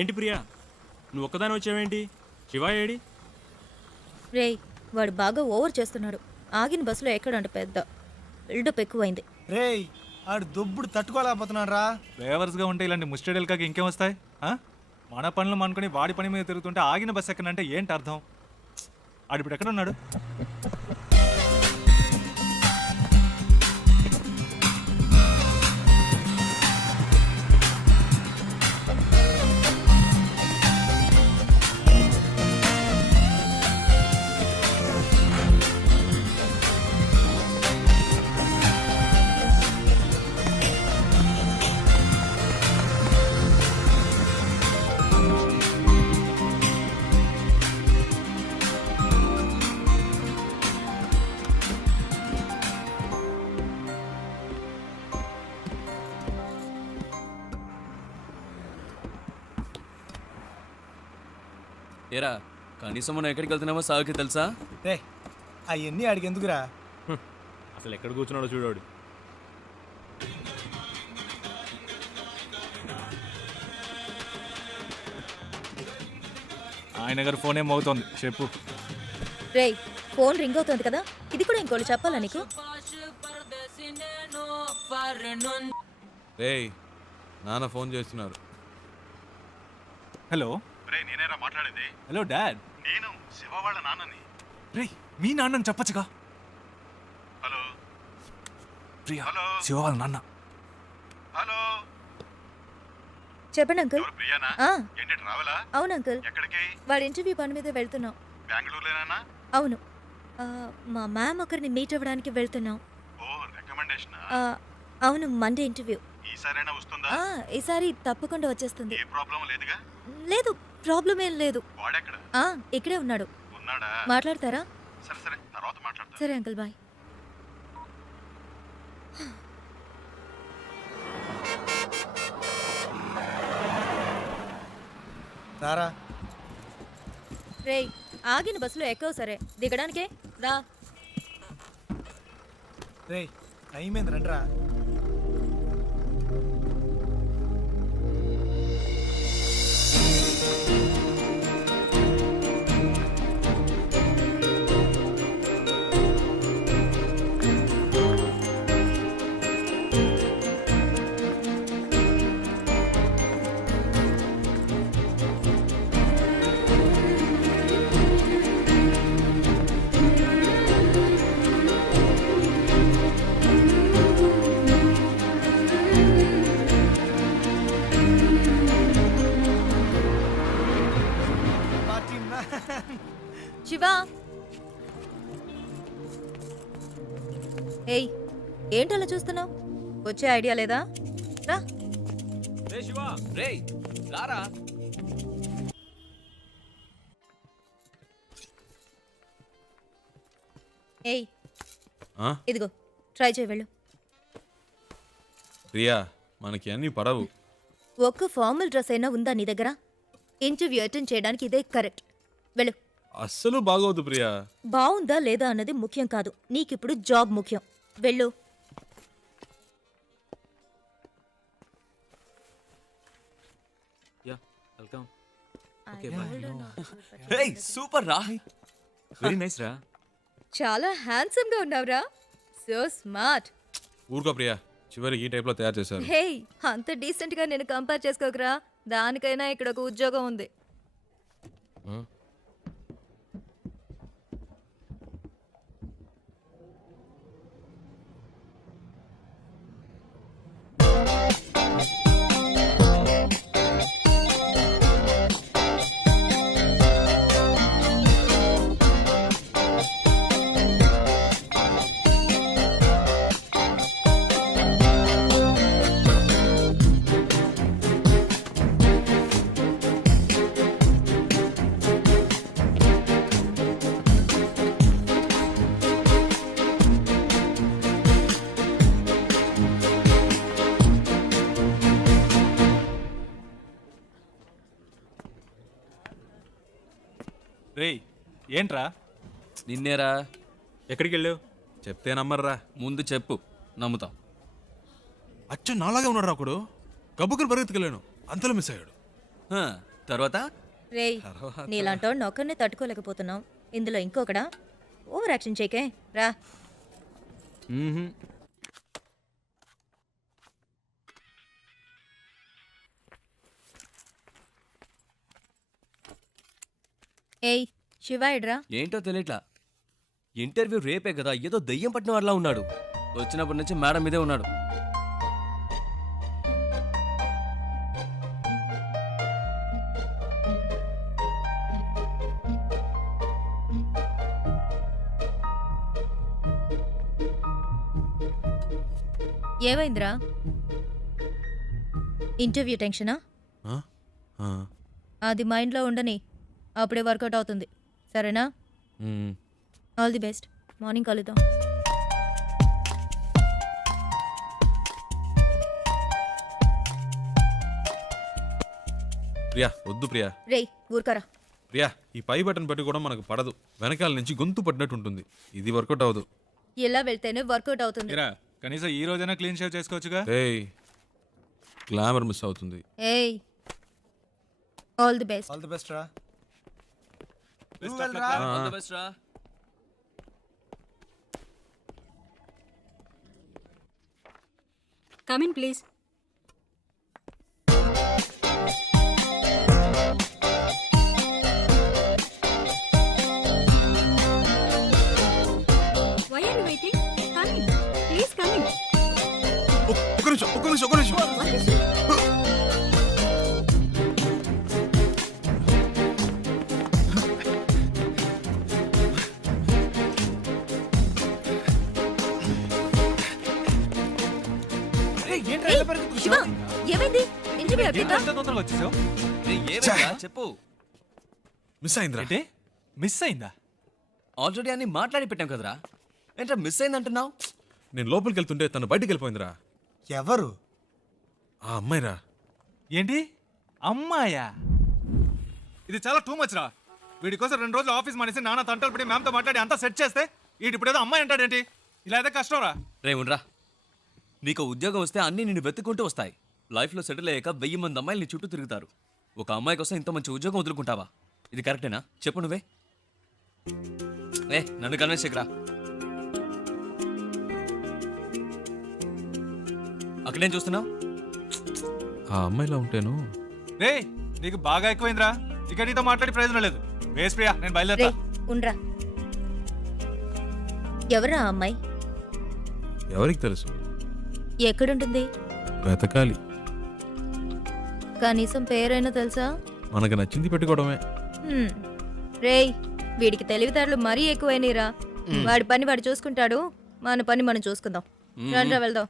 ఏంటి ప్రియా, నువ్వు ఒక్కదాని వచ్చావేంటి? శివ ఏడి? రేయ్, వాడు బాగా ఓవర్ చేస్తున్నాడు. ఆగిన బస్సులో ఎక్కడంట పెద్ద బిల్డప్ ఎక్కువైంది. రేయ్, ఆడు దుబ్బుడు తట్టుకోలేకపోతున్నాడు రా. డ్రైవర్స్గా ఉంటే ఇలాంటి ముస్టడెల్కాకి ఇంకేం వస్తాయి? మన పనులు అనుకుని వాడి పని మీద తిరుగుతుంటే ఆగిన బస్సు ఎక్కడంటే ఏంటి అర్థం? ఆడిప్పుడు ఎక్కడ ఉన్నాడు? ఏరా, కనీసం మనం ఎక్కడికి వెళ్తున్నామో సాగుకి తెలుసా? రే, అవన్నీ ఆడికి ఎందుకురా? అసలు ఎక్కడ కూర్చున్నాడో చూడాడు. ఆయన గారు ఫోన్ ఏం మోగుతోంది, చెప్పు. రేయ్, ఫోన్ రింగ్ అవుతుంది కదా, ఇది కూడా ఇంకోళ్ళు చెప్పాలా నీకు? రేయ్, నాన్న ఫోన్ చేస్తున్నారు. హలో. నేనేరా మాట్లాడేది. Hello dad. నేను శివ వాళ్ళ నాన్నని. రే, మీ నాన్నని చెప్పచ్చుగా. Hello Priya, hello. శివ వాళ్ళ నాన్న. హలో, చెప్పండి అంకుల్. ఎవరు ప్రియానా? ఆ, ఏంటి ట్రావెలా? అవును అంకుల్. ఎక్కడికి? వాడి ఇంటర్వ్యూ పని మీద వెళ్తున్నాం. బెంగళూరులోనా? అవును. మా మ్యామ్ ఒకరిని మీట్ అవ్వడానికి వెళ్తున్నాం. ఓ, రికమెండేషన్. అవును, మండే ఇంటర్వ్యూ. ఈసారైనా వస్తుందా? ఈసారి తప్పకుండా వచ్చేస్తుంది. ఏ ప్రాబ్లం లేదుగా? లేదు, ప్రాబ్లం ఏం లేదు. వాడెక్కడ ఇక్కడే ఉన్నాడు. ఉన్నాడా? మాట్లాడతారా? సరే సరే, తర్వాత మాట్లాడతా. సరే అంకుల్, బాయ్. రారా. రేయ్, ఆగిన బస్సులో ఎక్కవు. సరే, దిగడానికే రా. రేయ్, టైం ఏంది, రండిరా. శివ, ఏయ్, ఏంటలా చూస్తున్నావు? వచ్చే ఐడియా లేదా? రా. రే శివ, రేయ్ రారా. ఏయ్, ఇదిగో ట్రై చేయి, వెళ్ళు. ప్రియా, మనకి అన్ని పడవు. ఒక్క ఫార్మల్ డ్రెస్ అయినా ఉందా నీ దగ్గర? ఇంటర్వ్యూ అటెండ్ చేయడానికి ఇదే కరెక్ట్. వెళ్ళు. అస్సలు బాగోదు ప్రియా. బాగుందా లేదా అన్నది ముఖ్యం కాదు, నీకిప్పుడు జాబ్ ముఖ్యం. వెళ్ళు. Yeah, welcome. రేయ్, సూపర్ రా. వెరీ నైస్ రా. చాలా హ్యాండ్సమ్ గా ఉన్నావురా. So smart. ఊరుకో ప్రియా, చివరికి ఈ టైప్లో తయారు చేశారు. హే, అంత డీసెంట్ గా నేను కంపేర్ చేసుకోకరా. దానికైనా ఇక్కడ ఒక ఉద్యోగం ఉంది. రేయ్, ఏంట్రా? నిన్నేరా. ఎక్కడికి వెళ్ళావు? చెప్తే నమ్మర్రా. ముందు చెప్పు, నమ్ముతాం. అచ్చ నాలాగే ఉన్నాడు ఒకడు. గబ్బుకుని పరిగెత్తుకెళ్ళాను, అంతలో మిస్ అయ్యాడు. తర్వాత రేయ్ నీలాంటోడిని ఒక్కడినే తట్టుకోలేకపోతున్నావు ఇందులో ఇంకొకడా ఓవర్ యాక్షన్ చేయకే రా. ఏయ్ శివ ఎడ్రా. ఏంటో తెలియట్లా. ఇంటర్వ్యూ రేపే కదా, ఏదో దయ్యం పట్టిన వాళ్ళ ఉన్నాడు. వచ్చినప్పటి నుంచి మేడం మీదే ఉన్నాడు. ఏమైందిరా? ఇంటర్వ్యూ టెన్షనా? ఆ? ఆ. అది మైండ్లో ఉండని, అప్పుడే వర్కౌట్ అవుతుంది. సరేనా? మ్మ్. All the best. మార్నింగ్ కలుద్దాం. ప్రియా వద్దు ప్రియా. రేయ్ ఊరుకరా. ప్రియా ఈ పై బటన్ పెట్టి కూడా మనకు పడదు. వెనకాల నుంచి గొంతు పడినట్టు ఉంటుంది. ఇది వర్కౌట్ అవ్వదు. ఇలా వెళ్తేనే వర్కౌట్ అవుతుంది. ఇరా కనీసం ఈ రోజైనా క్లీన్ షేవ్ చేసుకోవచ్చుగా. ఏయ్ గ్లామర్ మిస్ అవుతుంది. ఏయ్ all the best. All the best రా. All the best రా. Come in, please. Why are you waiting? Come in. Please come in. ఒక్క నిమిషం. What is it? ఏయ్, ఏంట్రా ఏయ్, ఇలా పరిగెత్తుకు శివ ఏమైంది? ఇంటర్వ్యూ అయిపోయిందా? ఎంత తొందరగా వచ్చేసావు? రేయ్, ఏమైందిరా? చెప్పు. మిస్ అయిందిరా. ఏంటి మిస్ అయిందా? ఆల్రెడీ అన్ని మాట్లాడి పెట్టాం కదరా. ఏంట్రా మిస్ అయిందంటున్నావు? నేను లోపలికి వెళ్తుంటే తను బయటికి వెళ్ళిపోయిందిరా. ఎవరు? ఆ అమ్మాయిరా. ఏంటి అమ్మాయా? ఇది చాలా టూ మచ్ రా. వీడి కోసం 2 రోజులు ఆఫీస్ మానేసి నాన్న తంటలు పడి మ్యామ్తో మాట్లాడి అంతా సెట్ చేస్తే వీడి ఇప్పుడు ఏదో అమ్మాయి అంటాడేంటి? ఇలా అయితే కష్టం రా. రే ఉండరా. నీకు ఉద్యోగం వస్తే అన్నీ నిన్ను వెతుక్కుంటూ వస్తాయి. లైఫ్లో సెటిల్ అయ్యాక 1000 మంది అమ్మాయిలు నీ చుట్టూ తిరుగుతారు. ఒక అమ్మాయి కోసం ఇంత మంచి ఉద్యోగం వదులుకుంటావా? ఇది కరెక్టేనా? చెప్పు నువ్వే. నన్ను కన్విన్స్ చేయకురా. అక్కడేం చూస్తున్నావు? ఆ అమ్మాయిలా ఉంటేను. రే నీకు బాగా ఎక్కువైందిరా. ఇక నీతో మాట్లాడి ప్రయోజనం లేదు. వేస్ ప్రియా, నేను బయలుదేరా. రేయ్ ఉండ్రా. ఎవరా ఆ అమ్మాయి? ఎవరికి తెలుసు? ఎక్కడుంటుంది? వెతకాలి. కనీసం పేరైనా తెలుసా? మనకు నచ్చింది పెట్టుకోవడమే. రేయ్ వీడికి తెలివితేటలు మరీ ఎక్కువైనరా. వాడి పని వాడు చూసుకుంటాడు, మన పని మనం చూసుకుందాం. రండ్రా వెళ్దాం.